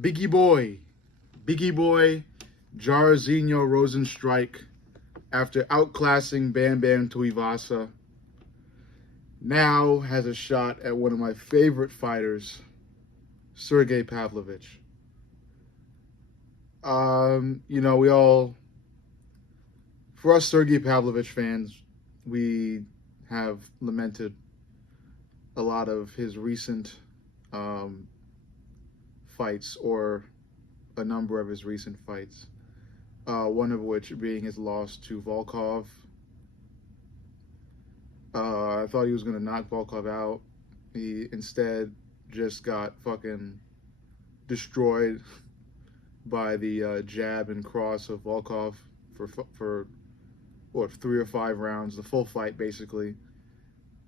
Bigi Boy, Jairzinho Rosenstrike, after outclassing Bam Bam Tuivasa, now has a shot at one of my favorite fighters, Sergey Pavlovich. For us Sergey Pavlovich fans, we have lamented a lot of his recent fights, or a number of his recent fights. One of which being his loss to Volkov. I thought he was going to knock Volkov out. He instead just got fucking destroyed by the jab and cross of Volkov for what, 3 or 5 rounds, the full fight basically.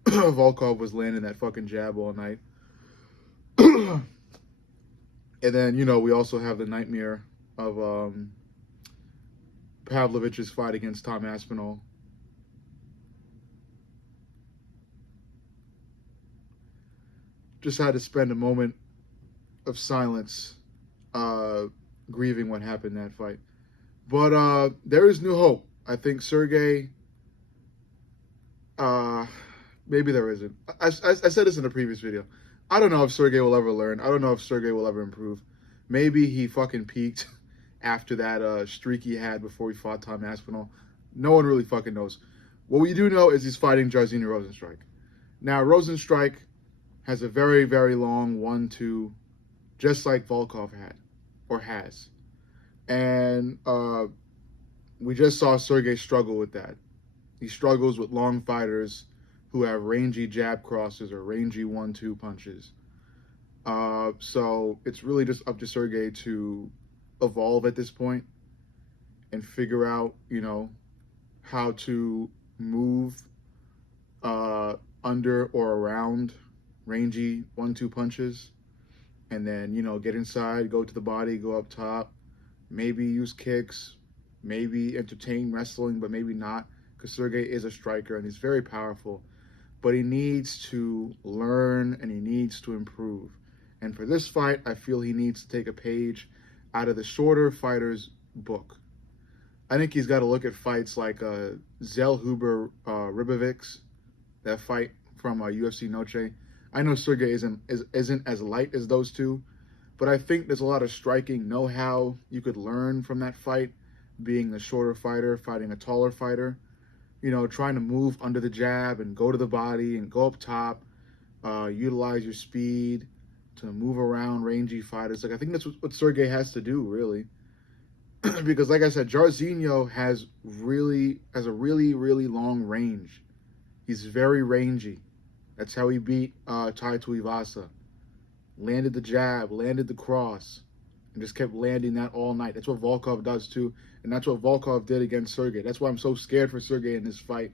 Volkov was landing that fucking jab all night. And then, we also have the nightmare of Pavlovich's fight against Tom Aspinall. Just had to spend a moment of silence grieving what happened in that fight. But there is new hope. I think Sergey, maybe there isn't. I said this in a previous video. I don't know if Sergey will ever learn. I don't know if Sergey will ever improve. Maybe he fucking peaked after that streak he had before he fought Tom Aspinall. No one really fucking knows. What we do know is he's fighting Jairzinho Rosenstrike. Now, Rosenstrike has a very, very long 1-2, just like Volkov had, or has. And we just saw Sergey struggle with that. He struggles with long fighters who have rangy jab crosses or rangy 1-2 punches. So it's really just up to Sergey to evolve at this point and figure out, how to move under or around rangy 1-2 punches, and then, get inside, go to the body, go up top, maybe use kicks, maybe entertain wrestling, but maybe not, because Sergey is a striker and he's very powerful. But he needs to learn and he needs to improve. And for this fight, I feel he needs to take a page out of the shorter fighters' book. I think he's got to look at fights like Zellhuber Ribovics, that fight from UFC Noche. I know Sergey isn't as light as those two, but I think there's a lot of striking know-how you could learn from that fight, being the shorter fighter fighting a taller fighter. Trying to move under the jab and go to the body and go up top, utilize your speed to move around rangy fighters. I think that's what Sergey has to do, really. Because like I said, Jairzinho has a really, really long range. He's very rangy. That's how he beat Tai Tuivasa. Landed the jab, landed the cross, and just kept landing that all night. That's what Volkov does too, and that's what Volkov did against Sergey. That's why I'm so scared for Sergey in this fight.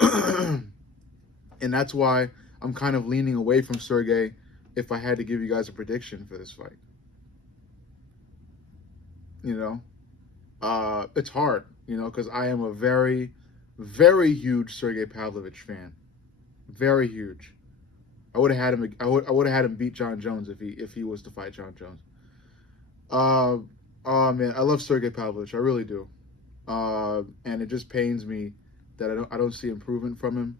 And that's why I'm kind of leaning away from Sergey if I had to give you guys a prediction for this fight. It's hard, because I am a very, very huge Sergey Pavlovich fan. Very huge. I would have had him. I would have had him beat John Jones if he was to fight John Jones. Oh man, I love Sergey Pavlovich. I really do. And it just pains me that I don't see improvement from him,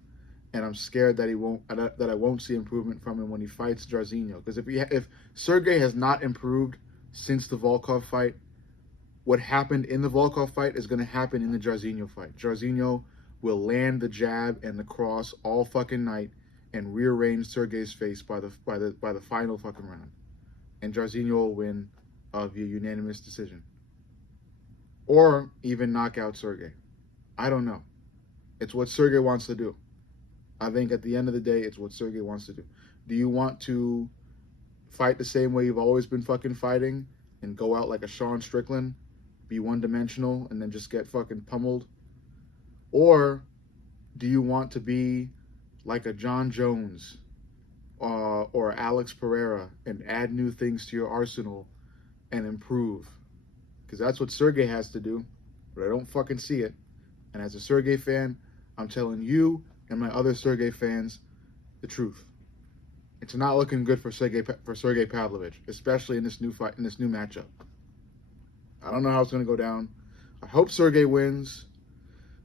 and I'm scared that I won't see improvement from him when he fights Jairzinho. Because if Sergey has not improved since the Volkov fight, what happened in the Volkov fight is going to happen in the Jairzinho fight. Jairzinho will land the jab and the cross all fucking night and rearrange Sergey's face by the final fucking round, and Jairzinho will win via unanimous decision, or even knock out Sergey. I don't know. It's what Sergey wants to do. I think at the end of the day, it's what Sergey wants to do. Do you want to fight the same way you've always been fucking fighting and go out like a Sean Strickland, be one-dimensional, and then just get fucking pummeled? Or do you want to be like a John Jones or Alex Pereira and add new things to your arsenal and improve? Because that's what Sergey has to do, but I don't fucking see it. And as a Sergey fan, I'm telling you and my other Sergey fans the truth. It's not looking good for Sergey Pavlovich, especially in this new fight, in this new matchup. I don't know how it's going to go down. I hope Sergey wins,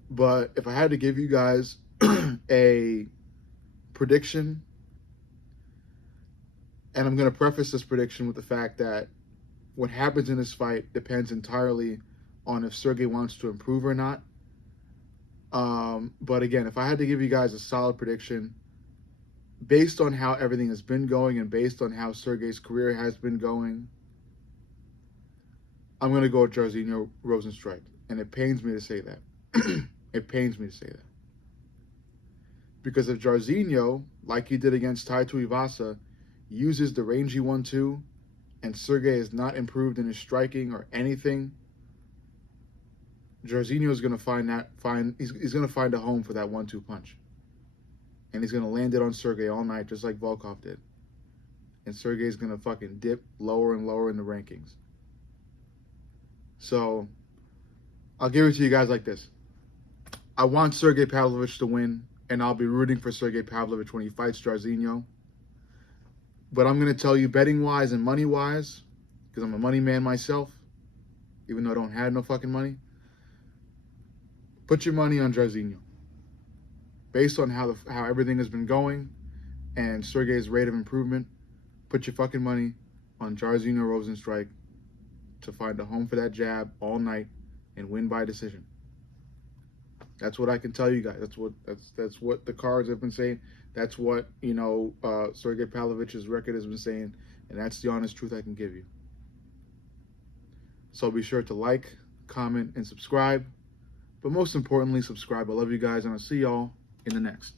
but if I had to give you guys a prediction, and I'm going to preface this prediction with the fact that what happens in this fight depends entirely on if Sergey wants to improve or not. But again, if I had to give you guys a solid prediction, based on how everything has been going and based on how Sergey's career has been going, I'm going to go with Jairzinho Rozenstruik. And it pains me to say that. It pains me to say that. Because if Jairzinho, like he did against Tai Tuivasa, uses the rangy 1-2 and Sergey is not improved in his striking or anything, Jairzinho is going to he's going to find a home for that 1-2 punch. And he's going to land it on Sergey all night, just like Volkov did. And Sergey's going to fucking dip lower and lower in the rankings. So, I'll give it to you guys like this. I want Sergey Pavlovich to win, and I'll be rooting for Sergey Pavlovich when he fights Jairzinho. But I'm going to tell you, betting-wise and money-wise, because I'm a money man myself, even though I don't have no fucking money, put your money on Jairzinho. Based on how everything has been going and Sergey's rate of improvement, put your fucking money on Jairzinho Rozenstruik to find a home for that jab all night and win by decision. That's what I can tell you guys. That's what the cards have been saying. That's what, Sergey Pavlovich's record has been saying, and that's the honest truth I can give you. So be sure to like, comment, and subscribe. But most importantly, subscribe. I love you guys, and I'll see y'all in the next.